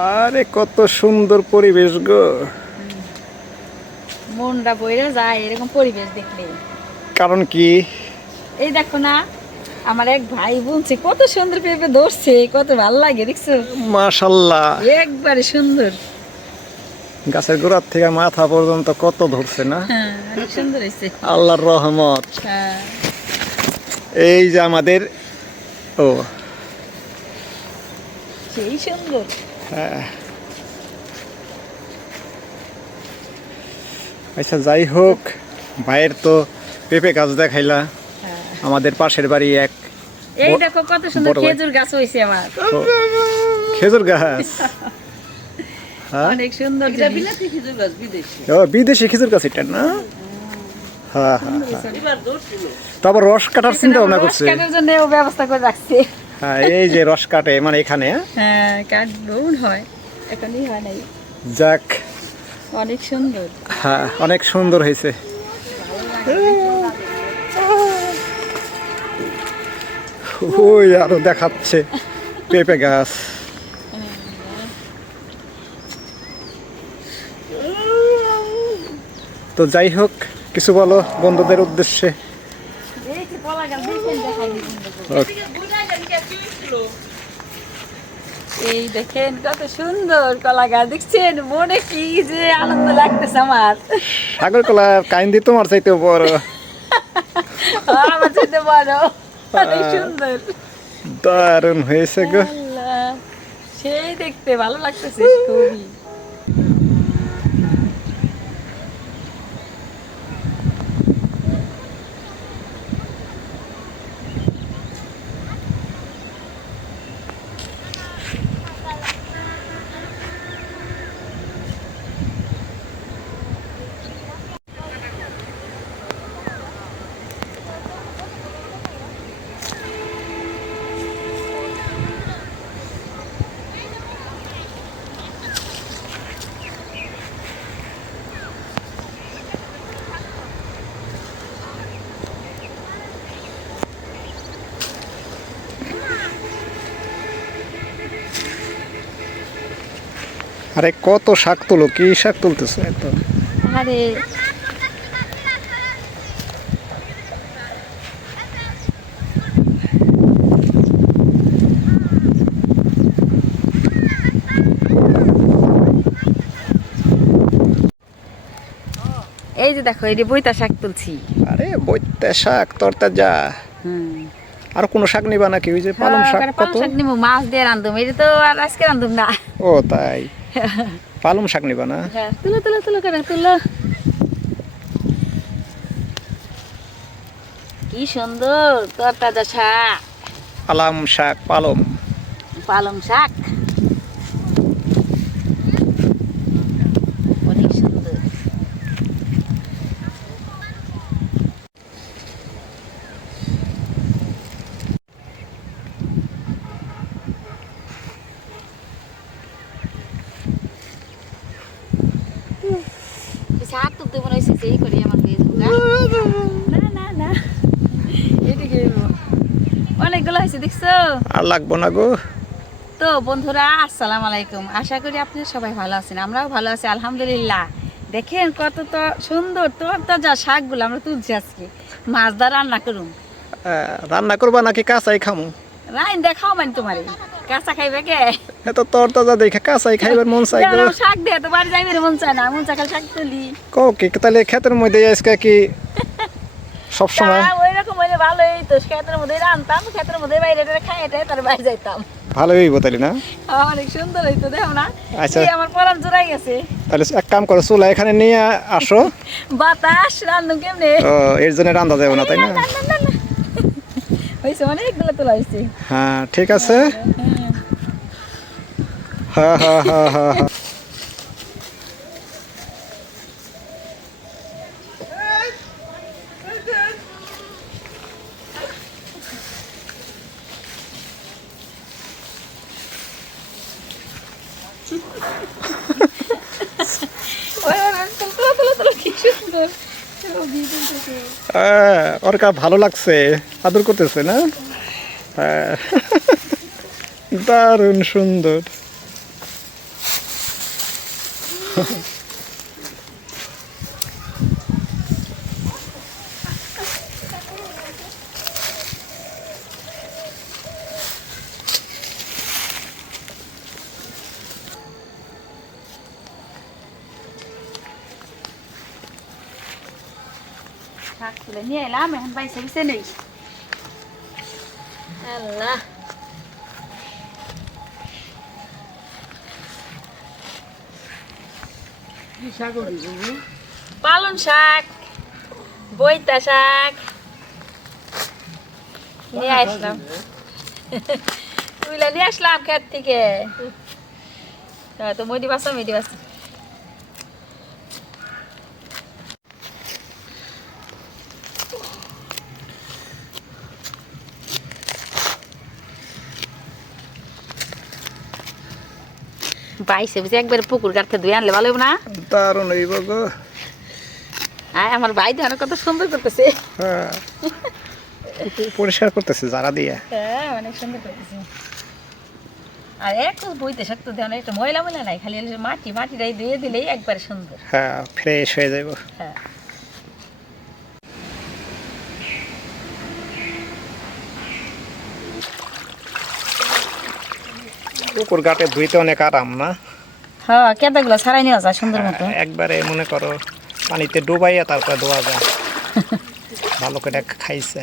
আরে কত সুন্দর পরিবেশ গো। মনটা বইরা যায় এরকম পরিবেশ দেখলে। কারণ কি? এই দেখো না, আমার এক ভাই বলছে কত সুন্দর পেঁপে ধরছে, কত ভালো লাগে দেখছো। মাশাআল্লাহ, একবারে সুন্দর। গাছের গোড়ার থেকে মাথা পর্যন্ত কত ধরছে না। হ্যাঁ, অনেক সুন্দর হয়েছে। আল্লাহর রহমত। হ্যাঁ, এই যে আমাদের ও সেই সুন্দর। হ্যাঁ, আচ্ছা যাই হোক, ভাইয়ের তো পেঁপে গাছ দেখাইলা। হ্যাঁ। আমাদের পাশের বাড়ি এক এই দেখো কত সুন্দর বড় ভাই। খেজুর গাছ হয়েছে আমার। খেজুর গাছ। হ্যাঁ, অনেক সুন্দর এটা বিলাতি খেজুর গাছ বিদেশি। ও বিদেশি খেজুর গাছ এটা না? হ্যাঁ হ্যাঁ হ্যাঁ। এবার ধরছিল। তো আবার রস কাটার চিন্তা ভাবনা করছে। রস কাটার জন্য ও ব্যবস্থা করে রাখছে। হ্যাঁ, এই যে রস কাটে মানে এখানে। হ্যাঁ, কাটবো হয়, এখনই হয় নাই। যাক, অনেক সুন্দর। হ্যাঁ অনেক সুন্দর হয়েছে। ওই আরো দেখাচ্ছে পেঁপে গাছ। তো যাই হোক, কিছু বলো বন্ধুদের উদ্দেশ্যে। এই যে কলা গাছ দেখেন, দেখাই দিই বন্ধুদের। ওকে। এই দেখেন কত সুন্দর কলা গাছ দেখছেন, মনে কি যে আনন্দ লাগতেছে আমার। সাগর কলা কাইন্দি তোমার চাইতেও বড়। আমার চাইতে বড়, অনেক সুন্দর। দারুণ হয়েছে গো। আল্লাহ, সেই দেখতে ভালো লাগতেছে খুবই। আরে কত শাক তুলো, কি শাক তুলতেছো এত? আরে এই যে দেখো, এই যে বইতা শাক তুলছি। আরে বইতে শাক তরতাজা। হুম, আর কোনো শাক নিবা নাকি? ওই যে পালং শাক কত? পালং শাক নিবো, মাছ দিয়ে রান্ধুম, এটা তো আর আজকে রান্ধুম না। ও তাই, পালং শাক নিবা না? হ্যাঁ, তুলো তুলো তুলো করে তুলো। কি সুন্দর তরতাজা শাক, পালাম শাক, পালং। পালং শাক অনেক সুন্দর। শাক তুলতে মনে হয়েছে সেই করি আমার হয়ে যাবো। না না না, এদিকে এগো। অনেকগুলো হয়েছে দেখছো। আর লাগবো না গো। তো বন্ধুরা, আসসালামু আলাইকুম। আশা করি আপনারা সবাই ভালো আছেন, আমরাও ভালো আছি আলহামদুলিল্লাহ। দেখেন কত তো সুন্দর তরতাজা শাকগুলো আমরা তুলছি আজকে, মাছ দা রান্না করুন। রান্না করবা নাকি কাঁচাই খামু? রাইন দেখাও মানে তোমারে, কাঁচা খাইবে কে? এত তরতাজা দেখে কাঁচাই খাইবার মন চাই গো। শাক দিয়ে তো বাড়ি যাইবে মন চায় না, মন চায় খালি শাক তুলি। কও কি তাহলে ক্ষেতের মধ্যে আজকে কি সব সময়? ওই রকম হইলে ভালোই তো, ক্ষেতের মধ্যে রান্তাম, ক্ষেতের মধ্যে বাইরে খাই তার বাইরে যাইতাম। ভালোই হইব তাহলে না? অনেক সুন্দর হইতো, দেখো না। আচ্ছা। এই আমার পরান জোড়াই গেছে। তাহলে এক কাম করো, চুলা এখানে নিয়ে আসো। বাতাস রান্নু কেমনে? ও, এর জন্য রান্না যাবে না তাই না? হয়েছে, অনেকগুলো তোলা হয়েছে। হ্যাঁ ঠিক আছে। হ্যাঁ হ্যাঁ হ্যাঁ হ্যাঁ হ্যাঁ। কি সুন্দর ছবি তুলতেছে। ওর কা ভালো লাগছে, আদর করতেছে না? হ্যাঁ, দারুণ সুন্দর। শাক তুলে নিয়ে এলাম, এখন বাইসে বিছে নেই। আল্লাহ, পালং শাক, বইতা শাক নিয়ে আসলাম। তুইলা নিয়ে আসলাম ক্ষেত থেকে। তো মুড়ি বাসা মুড়ি বাসা। বাইসে বুঝে একবার পুকুর কাটতে ধুয়ে আনলে ভালো হবে না? দারুণ হইব গো। আমার ভাই ধান কত সুন্দর করতেছে। হ্যাঁ, পরিষ্কার করতেছে যারা দিয়ে। হ্যাঁ, অনেক সুন্দর করতেছে। আর একটু বইতে শাক তো দেওয়া একটা ময়লা ময়লা নাই, খালি মাটিটাই ধুয়ে দিলেই একবারে সুন্দর। হ্যাঁ, ফ্রেশ হয়ে যাইব। হ্যাঁ, পুকুর ঘাটে ধুইতে অনেক আরাম না? হ্যাঁ, কেদাগুলো ছাড়াই নেওয়া যায় সুন্দর মতো। একবারে মনে করো পানিতে ডুবাইয়া তারপরে ধোয়া যায়। ভালো করে খাইছে।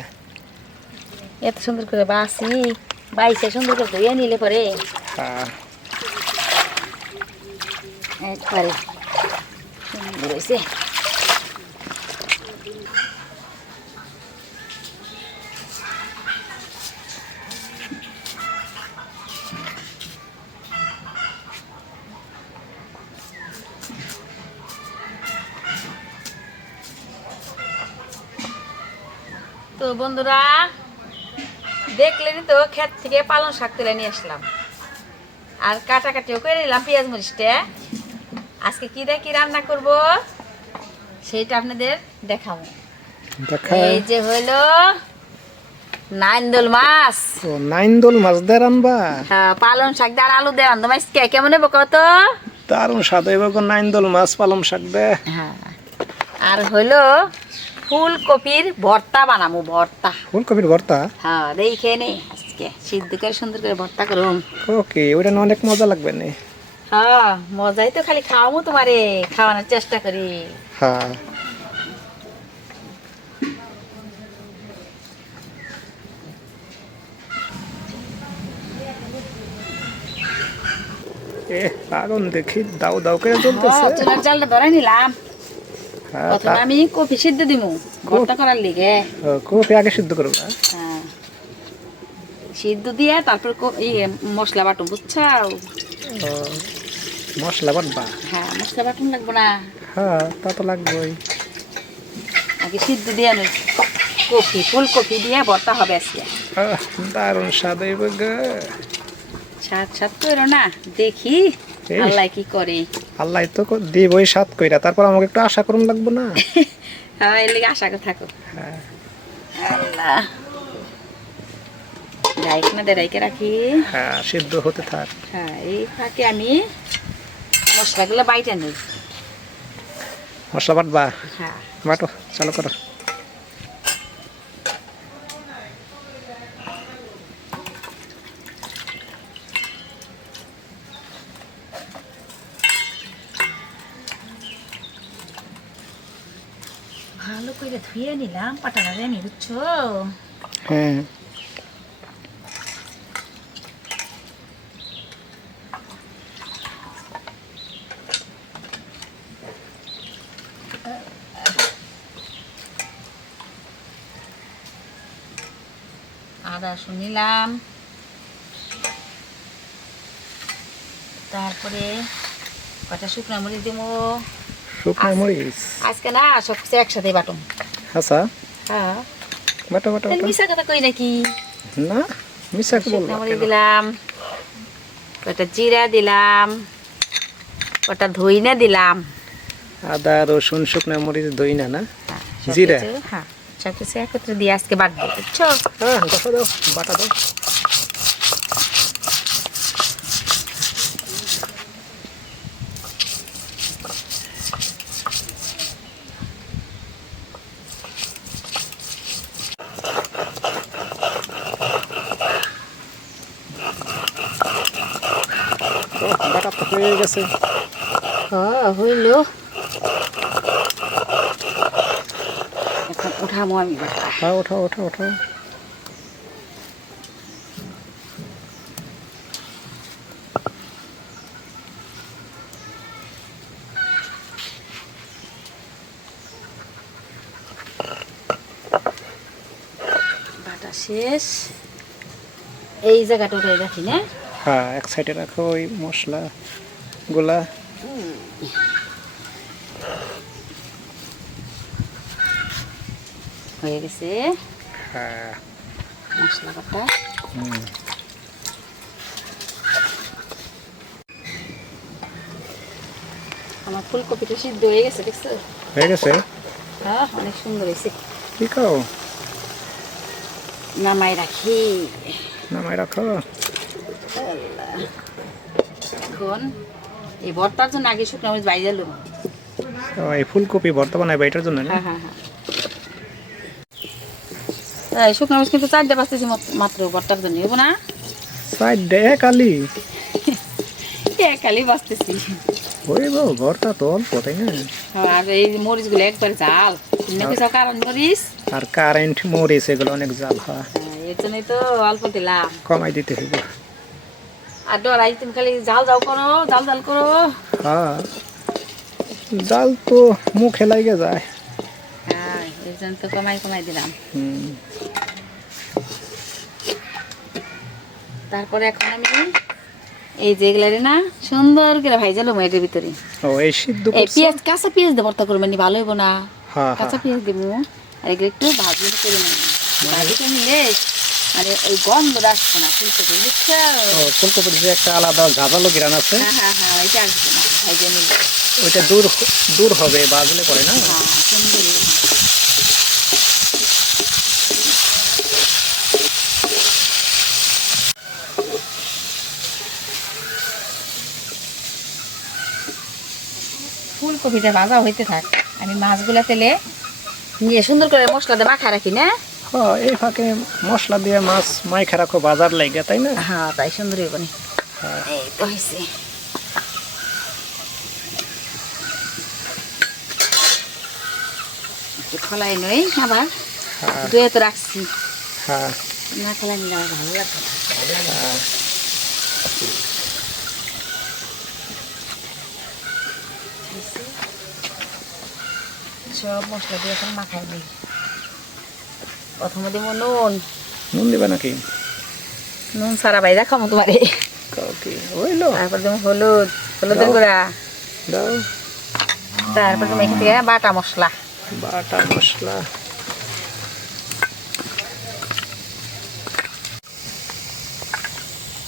এত সুন্দর করে বাইসে সুন্দর করে ধুয়ে নিলে পরে হ্যাঁ, একবারে সুন্দর হয়েছে। তো বন্ধুরা দেখলেনি তো, ক্ষেত থেকে পালং শাক তুলে নিয়ে আসলাম আর কাটাকাটিও করে নিলাম পেঁয়াজ মরিচটা। আজকে কি দিয়ে কি রান্না করব সেটা আপনাদের দেখাবো। এই যে হইলো নাইন্দল মাছ। নাইন্দল মাছ দিয়ে রানবা? হ্যাঁ, পালং শাক দিয়ে আর আলু দিয়ে রান্ধবো। মাছ কেমন হইব কত? দারুণ স্বাদ হইব গো নাইন্দল মাছ পালং শাক দিয়ে। হ্যাঁ, আর হইলো ফুলকপির ভর্তা বানাবো। ভর্তা, ফুলকপির ভর্তা? হ্যাঁ, দেখে নে আজকে সিদ্ধ করে সুন্দর করে ভর্তা করুম। ওকে, ওইটা না অনেক মজা লাগবে না? হ্যাঁ, মজাই তো, খালি খাওয়াবো তোমারে, খাওয়ানোর চেষ্টা করি। হ্যাঁ, আগুন দেখি দাও দাও করে জ্বলতেছে। চুলার জালটা ধরাই নিলাম। হ্যাঁ, প্রথমে আমি কপি সিদ্ধ দিমু ভর্তা করার লিগে। কপি আগে সিদ্ধ করবো? হ্যাঁ, সিদ্ধ দিয়ে তারপর মশলা বাটুম, বুঝছো? মশলা বাটবা? হ্যাঁ, মশলা বাটুম লাগবো না? হ্যাঁ, তা তো লাগবেই। আগে সিদ্ধ দিয়ে নই ফুলকপি দিয়ে ভর্তা হবে আজকে। দারুণ স্বাদ হইব গো। স্বাদ করো না, দেখি আল্লাহ কি করে। আল্লাহ তো দিবই স্বাদ কইরা, তারপর আমাকে একটু আশা করুন লাগবো না? হ্যাঁ, এর লিগে আশা করে থাকো। হ্যাঁ, আল্লাহ, রাইকে রাখি। হ্যাঁ, সিদ্ধ হতে থাক। হ্যাঁ, এই ফাঁকে আমি মশলাগুলো বাইটে নিই। মশলা বাটবা? হ্যাঁ, বাটো, চালু করো। ভালো করে ধুয়ে নিলাম পাটাটা আমি, বুঝছো? হ্যাঁ, আদা রসুন নিলাম, তারপরে কটা শুকনো মরিচ দিব। শুকনো মরিচ? আজকে না সবকিছু একসাথে বাটুম। আচ্ছা, হ্যাঁ, বাটো বাটো বাটো। মিশা কথা কই নাকি? না, মিশাকে শুকনো বলবো। মরিচ দিলাম, কটা জিরা দিলাম, কটা ধইনা দিলাম। আদা রসুন শুকনো মরিচ দই না? না, হ্যাঁ, জিরা? হ্যাঁ, সবকিছু একত্রে দিয়ে আজকে বাটবো, বুঝছো? হ্যাঁ, দাও দাও, বাটা দাও। বাটা তো হয়ে গেছে। হইল। এখন উঠামো আমি বাটা। হ্যাঁ, ওঠাও ওঠাও ওঠাও। বাটা শেষ, এই জায়গাটা উঠাই রাখি না। হ্যাঁ, এক সাইডে রাখো ওই মশলা গুলা। হয়ে গেছে হ্যাঁ। মশলা বাটা। আমার ফুলকপিটা সিদ্ধ হয়ে গেছে, দেখছো? হয়ে গেছে। হ্যাঁ, অনেক সুন্দর হয়েছে। কি খাও? নামাই রাখি। নামাই রাখো। এখন এই ভর্তার জন্য আগে শুকনো মরিচ বাইজালো। এই ফুলকপি ভর্তা বানাইবা এটার জন্য না? হ্যাঁ হ্যাঁ হ্যাঁ, এই শুকনো মরিচ কিন্তু 4টা বাঁচতেছি মাত্র ভর্তার জন্য, হবো না? সাইড দে কালি খালি বাঁচতেছি। হইব, ভর্তা তো অল্প, তাই না? আর এই মরিচগুলো একবার ঝাল, কিছু কারণ মরিচ আর কারেন্ট মরিচ এগুলো অনেক জাল হয়, এর জন্যই তো অল্প দিলাম। কমাই দিতে হইব। আর ডরাই তুমি খালি জাল জাল করো, জাল জাল করো। হ্যাঁ, জাল তো মুখে লাগে যায়। হ্যাঁ, এর জন্য তো কমাই কমাই দিলাম। তারপরে এখন আমি এই যেগুলারে না সুন্দর করে ভাইজালো এটার ভিতরে। ও, এই সিদ্ধ এই পেঁয়াজ, কাঁচা পেঁয়াজ দিয়ে ভর্তা করবেন, ভালো হইব না? হ্যাঁ কাঁচা হ্যাঁ, পেঁয়াজ দিব, আর এগুলো একটু ভাজি করে নেব। ভাজিটা নিলে মানে ওই গন্ধটা আসছে না ফুলকপি, বুঝছো? ফুলকপির যে একটা আলাদা ঝাঁঝালো ঘ্রাণ আছে, হ্যাঁ হ্যাঁ হ্যাঁ, ওইটা আসবে না ভাইজা নিলে। ওইটা দূর হবে বাজলে পরে না। হ্যাঁ, সুন্দর হইব। ফুলকপিটা ভাজা হইতে থাক, আমি মাছগুলা তেলে নিয়ে সুন্দর করে মশলা দিয়ে মাখা রাখি না। হ্যাঁ, এই ফাঁকে মশলা দিয়ে মাছ মাইখা রাখো বাজার লাগে, তাই না? হ্যাঁ, তাই সুন্দর হইব না। এই তো হয়েছে। একটু খোলাই নই আবার, হ্যাঁ দুয়ে তো রাখছি, হ্যাঁ না খোলাই নিলে আমার ভালো লাগবে না। হ্যাঁ। সব মশলা দিয়ে এখন মাখাই দিই। প্রথমে দিব নুন। নুন দিবা নাকি? নুন সারা ভাই দেখাবো তোমারে। কি হইলো? তারপর তুমি হলুদ, হলুদের গুঁড়া, দাও। তারপর তুমি এখান থেকে বাটা মশলা। বাটা মশলা।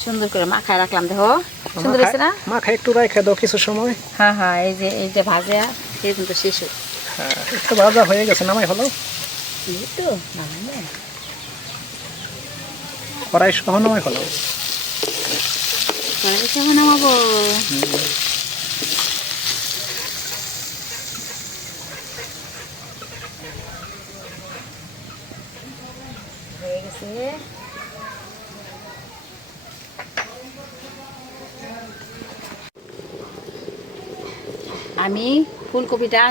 সুন্দর করে মাখায় রাখলাম, দেখো সুন্দর হয়েছে না? মাখা একটু রাখা দাও কিছু সময়। হ্যাঁ হ্যাঁ, এই যে ভাজা এই কিন্তু শেষ হয়ে হ্যাঁ, একটু ভাজা হয়ে গেছে, নামাই হলো। এই তো নামাইলে কড়াই সহ নামাই হলো। কড়াই সহ নামাবো। হয়ে গেছে। আমি ফুলকপিটা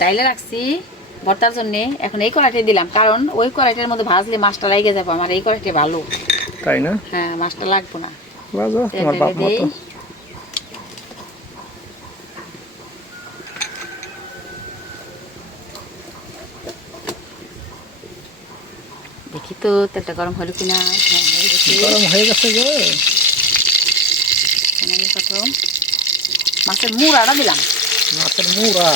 ডাইলে রাখছি ভর্তার জন্য, এখন এই কড়াইটাই দিলাম, কারণ ওই কড়াইটার মধ্যে ভাজলে মাছটা লেগে যাবে। আমার এই কড়াইটা ভালো, তাই না? হ্যাঁ, মাছটা লাগবে না। বাজো তোমার বাপ মতো। দেখি তো তেলটা গরম হলো কিনা। হ্যাঁ, হয়ে গেছে। গরম হয়ে গেছে গো। আমি প্রথম মাছের মুড়াটা দিলাম। মাছের মুড়া।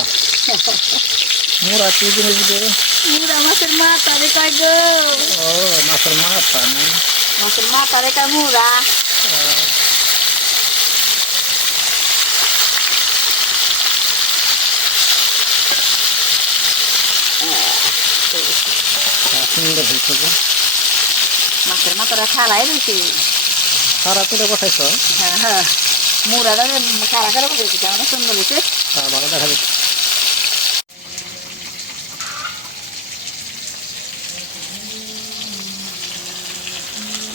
মুড়া কি জিনিস গো? মুড়া মাছের মাথা রে কয় গো। ও, মাছের মাথা না? মাছের মাথা রে কয় মুড়া। সুন্দর হয়েছে গো। মাছের মাথাটা খালাই রয়েছে। সারা তুলে বসাইছ? হ্যাঁ হ্যাঁ, মুড়াটা খারা খারা বসেছি, কেমন সুন্দর হয়েছে। হ্যাঁ, ভালো দেখা যাচ্ছে।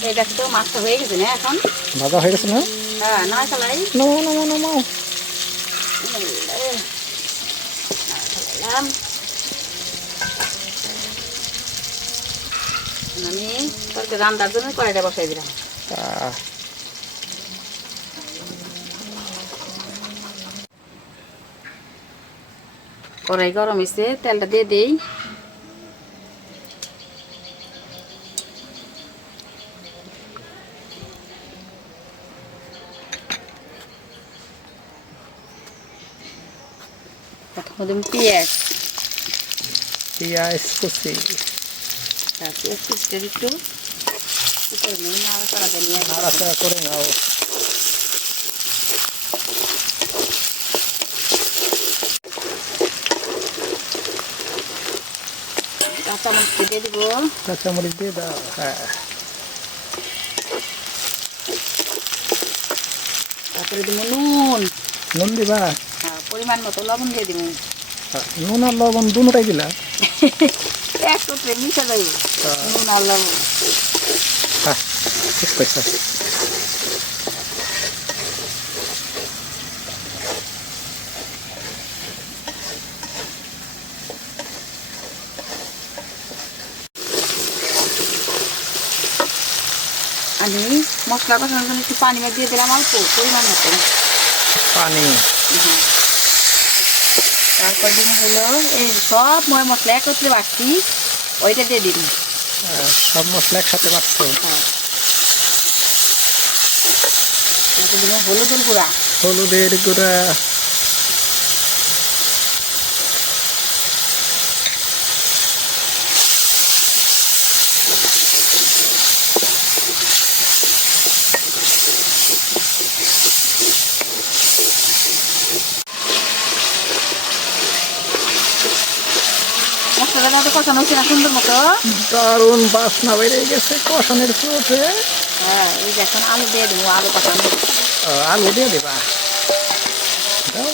এই দেখো তো মাছটা হয়ে গেছে না এখন? ভাজা হয়ে গেছে না? হ্যাঁ না চালাই নামাও নামাও নামাও। আমি তরকারি রান্নার জন্য কড়াইটা বসাই দিলাম। আহ, কড়াই গরম হয়েছে, তেলটা দিয়ে দেই। প্রথমে দিন পেঁয়াজ, পেঁয়াজ কুচি। পেঁয়াজ কুচিটা একটু উপরে নিয়ে নাড়াচাড়া দিয়ে নিয়ে আসবো। নাড়াচাড়া করে নাও। কাঁচামরিচ দিয়ে দিব, কাঁচামরিচ দিয়ে দাও। হ্যাঁ, তারপরে দিব নুন, নুন দিবা। পরিমাণ মতো লবণ দিয়ে দিব। নুন আর লবণ দুটাই দিলা। একসাথে মিশে যাইব নুন আর লবণ। হ্যাঁ, ঠিক কইছো। আমি মশলা কষানোর জন্য একটু পানি দিয়ে দিলাম অল্প পরিমাণ মতো পানি। তারপর দিন হলো এই সব ময় মশলা একত্রে বাড়ছি, ওইটা দিয়ে দিন। সব মশলা একসাথে বাটছো। তারপর দিন হলুদের গুঁড়া, হলুদের গুঁড়া। মশলাটা যাতে কষানো হচ্ছে না সুন্দর মতো। দারুণ বাসনা বেড়ে গেছে কষানোর চোটে। হ্যাঁ এই যে এখন আলু দিয়ে দেবো, আলু কষানো। আলু দিয়ে দিবা। দাও।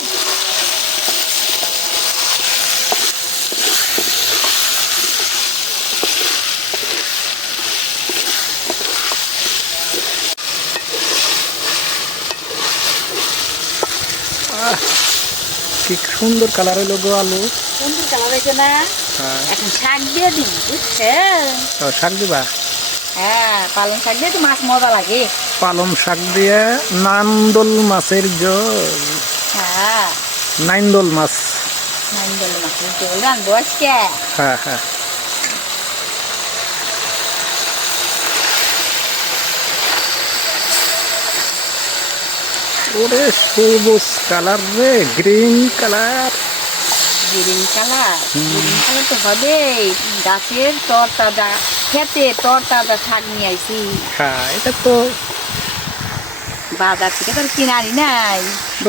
কি সুন্দর কালার হইলো গো আলু। সুন্দর কালার হয়েছে না? হ্যাঁ, এখন শাক দিয়ে দিন, বুঝছেন? শাক দিবা। হ্যাঁ পালং শাক দিয়ে তো মাছ মজা লাগে। পালং শাক দিয়ে নান্দল মাছের ঝোল। হ্যাঁ নাইন্দল মাছ। নান্দল মাছের ঝোল রানবো আজকে। হ্যাঁ হ্যাঁ। ওরে সবুজ কালার রে, green colour. Green colour, green colour তো হবেই। গাছের তরতাজা, খেতে তরতাজা শাক নিয়ে আইছি। হ্যাঁ, এটা তো বাজার থেকে তো আর কিনে আনি নাই,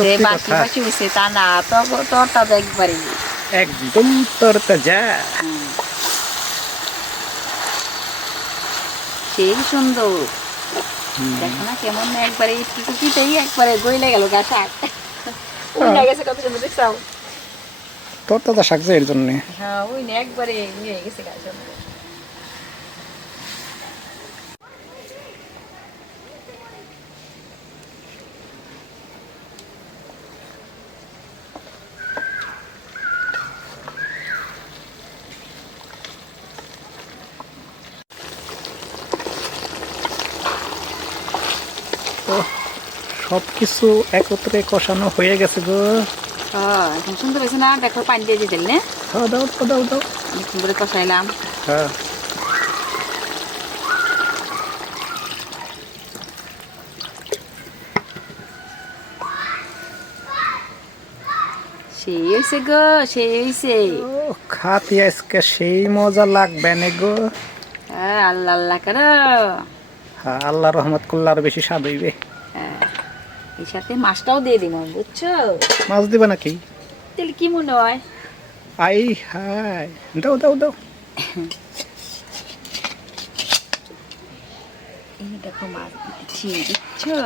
যে সত্যি বাসি কথা। বাসি হয়েছে তা না, তরতাজা একবারে। একদম তরতাজা। সেই সুন্দর, দেখো না কেমন একবারে টুকিতেই একবারে গইলে গেল গা শাক। উইনা গেছে কত সুন্দর দেখছাও। তরতাজা শাক যে এর জন্যে। হ্যাঁ উইনা একবারে নিয়ে গেছে গা সুন্দর। সব কিছু একত্রে কষানো হয়ে গেছে গো। হ্যাঁ এখন সুন্দর হয়েছে না? দেখো পানি দিয়ে দিতেন না, দাও দাও দাও দাও দাও। অনেক সুন্দর কষাইলাম। হ্যাঁ, সেই হয়েছে গো, সেই হয়েছে। ও খাতি আজকে সেই মজা লাগবে না গো। হ্যাঁ আল্লাহ আল্লাহ করো। হ্যাঁ, আল্লাহ রহমত করলে আরো বেশি স্বাদ হইবে। হ্যাঁ এর সাথে মাছটাও দিয়ে দিব, বুঝছো? মাছ দিবা নাকি? তাহলে কি মনে হয়? আই হাই, দাও দাও দাও। এই দেখো মাছ দিচ্ছি, বুঝছো?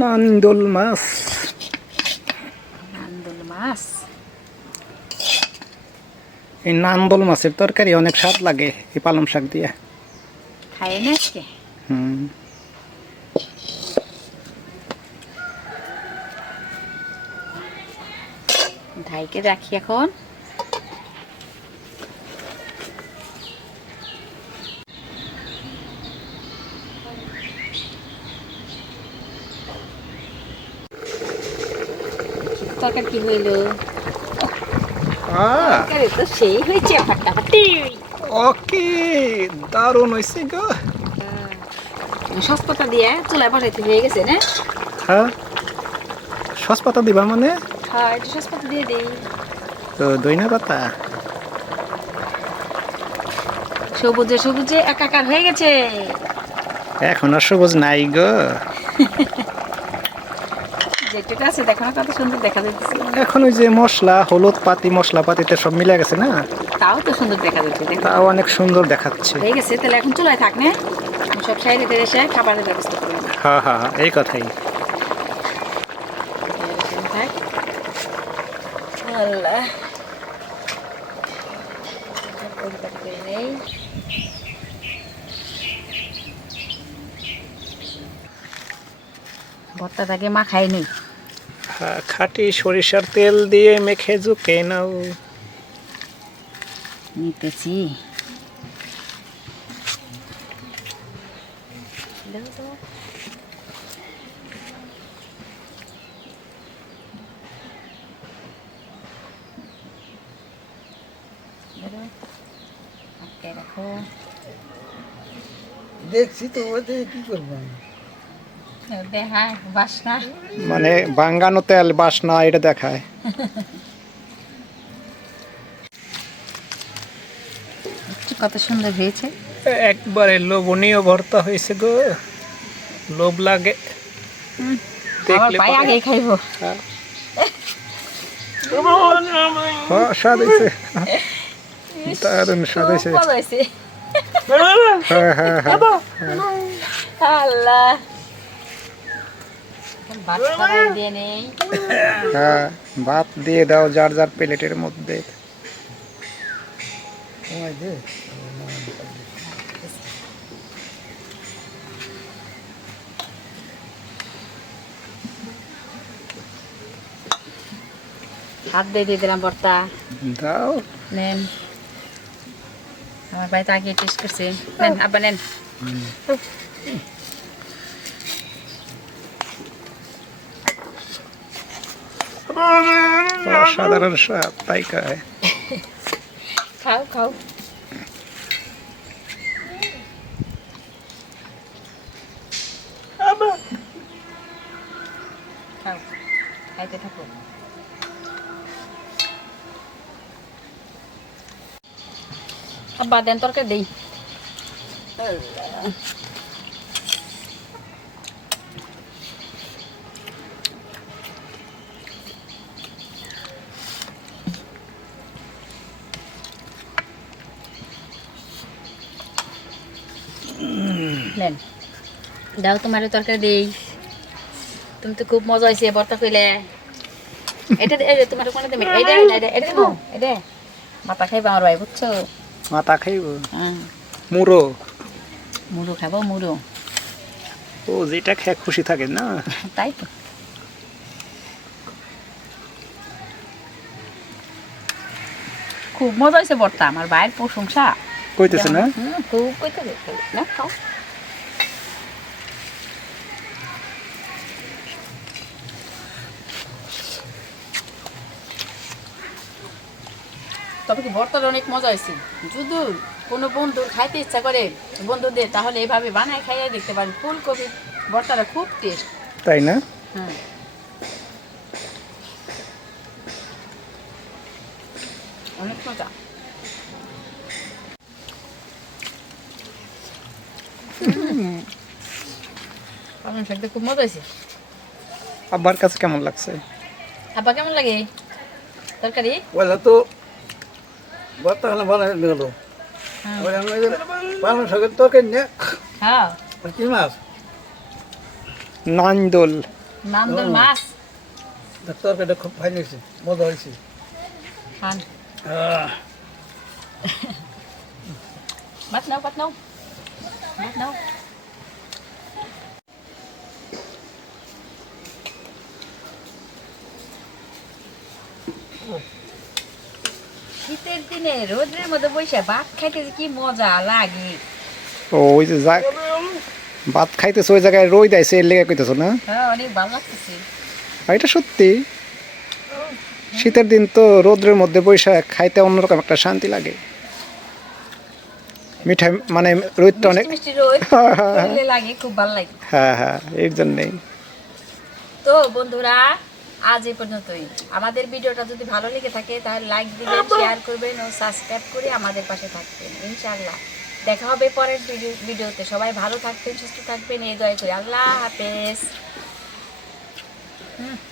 নান্দল মাছ। নান্দল মাছ। এই নান্দল মাছের তরকারি অনেক স্বাদ লাগে এই পালং শাক দিয়ে। খাই না আজকে? হুম, ঢাইকে রাখি এখন। তরকারি কি হইল? তরকারি তো সেই হয়েছে ফাটাফাটি। ওকে, দারুণ হয়েছে গো। সসপাতা দিয়ে চুলায় বসাইতে হয়ে গেছে না? হ্যাঁ, সসপাতা দিবা মানে? হ্যাঁ, একটু সসপাতা দিয়ে দিই। তো দইনা পাতা সবুজে সবুজে একাকার হয়ে গেছে। এখন আর সবুজ নাই গো। যেটুকু আছে দেখো না কত সুন্দর দেখা যাচ্ছে। এখন ওই যে মশলা, হলুদ পাতি, মশলা পাতিতে সব মিলে গেছে না, তাও তো সুন্দর দেখা যাচ্ছে। দেখো তাও অনেক সুন্দর দেখাচ্ছে। হয়ে গেছে, তাহলে এখন চুলায় থাক না, আমি সব সাইডে এসে খাবারের ব্যবস্থা করলাম। হ্যাঁ হ্যাঁ হ্যাঁ, এই কথাই। আল্লাহ, পরিপাটি করে নেই। ভর্তাটাকে মাখাই নি, হ্যাঁ, খাঁটি সরিষার তেল দিয়ে মেখে ঝুঁকে নাও। নিতেছি। রাখো, দেখছি তো ওতে কি করবো আমি? দেখায় বাসনা। মানে বাঙ্গানো তেল বাসনা এটা দেখায়। কত সুন্দর হয়েছে। একবারে লোভনীয় ভর্তা হয়েছে গো, লোভ লাগে। আমার ভাই আগে খাইবো। স্বাদ হয়েছে, দারুণ স্বাদ হয়েছে। খুব মজা হয়েছে। হ্যাঁ হ্যাঁ হ্যাঁ, আল্লাহ, ভাত খাবার দিয়ে নেই। হ্যাঁ, ভাত দিয়ে দাও যার যার প্লেটের মধ্যে। সময় দে। হাত দিয়ে দিলাম ভর্তা। দাও। নেন, আমার ভাই তো আগে টেস্ট করছে। নেন আব্বা, নেন। অসাধারণ স্বাদ, তাই খায়। খাও খাও। খাও, খাইতে থাকো। আব্বা দেন, তরকারি দেই। নেন, দাও তোমার তরকারি দেই। তুমি তো খুব মজা হয়েছে ভর্তা কইলে। এটা তোমার কোনটা দেবে? এটা এটা এটা দেবো, এটা মাথা খাইবা আমার ভাই, বুঝছো? মাথা খাইব, হ্যাঁ, মুড়ো। মুড়ো খাবো, মুড়ো। ও যেটা খেয়ে খুশি থাকে না। তাই তো। খুব মজা হয়েছে ভর্তা, আমার ভাইয়ের প্রশংসা কইতেছে না? খুব কইতেছে না। খাও। তবে কি ভর্তাটা অনেক মজা হয়েছে। যদি কোনো বন্ধুর খাইতে ইচ্ছা করে বন্ধুদের, তাহলে এইভাবে বানায় খাইয়ে দেখতে পারেন। ফুলকপি ভর্তাটা খুব টেস্ট। তাই না? হ্যাঁ, অনেক মজা। পালং শাকটা খুব মজা হয়েছে। আব্বার কাছে কেমন লাগছে? আব্বা কেমন লাগে তরকারি? বলে তো ভর্তা হলে বানাই গেল। হ্যাঁ। পালং শাকের তরকারি নিয়ে হ্যাঁ, কি মাছ নান্দোল। নান্দল মাছ। তরকারিটা খুব ভালো হয়েছে, মজা হয়েছে। খান, ভাত নাও, ভাত নাও, ভাত নাও। শীতের দিনে রোদের মধ্যে বসে ভাত খাইতে যে কি মজা লাগে। ও ওই যে ভাত খাইতেছে ওই জায়গায় রই দেয়ছে এর লেগে কইতেছো না? হ্যাঁ, অনেক ভালো লাগতেছে। আর এটা সত্যি শীতের দিন তো রোদ্রের মধ্যে বৈশা খাইতে অন্যরকম একটা শান্তি লাগে। মিঠাই মানে রোদটা অনেক মিষ্টি রোদ শরীরে লাগে, খুব ভালো লাগে। হ্যাঁ হ্যাঁ এর জন্যই। তো বন্ধুরা আজ এই পর্যন্তই। আমাদের ভিডিওটা যদি ভালো লেগে থাকে তাহলে লাইক দিবেন, শেয়ার করবেন ও সাবস্ক্রাইব করে আমাদের পাশে থাকবেন। ইনশাআল্লাহ দেখা হবে পরের ভিডিওতে। সবাই ভালো থাকবেন, সুস্থ থাকবেন এই দয়া করি। আল্লাহ হাফেজ।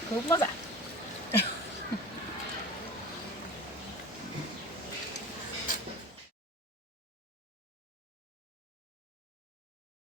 খুব মজা।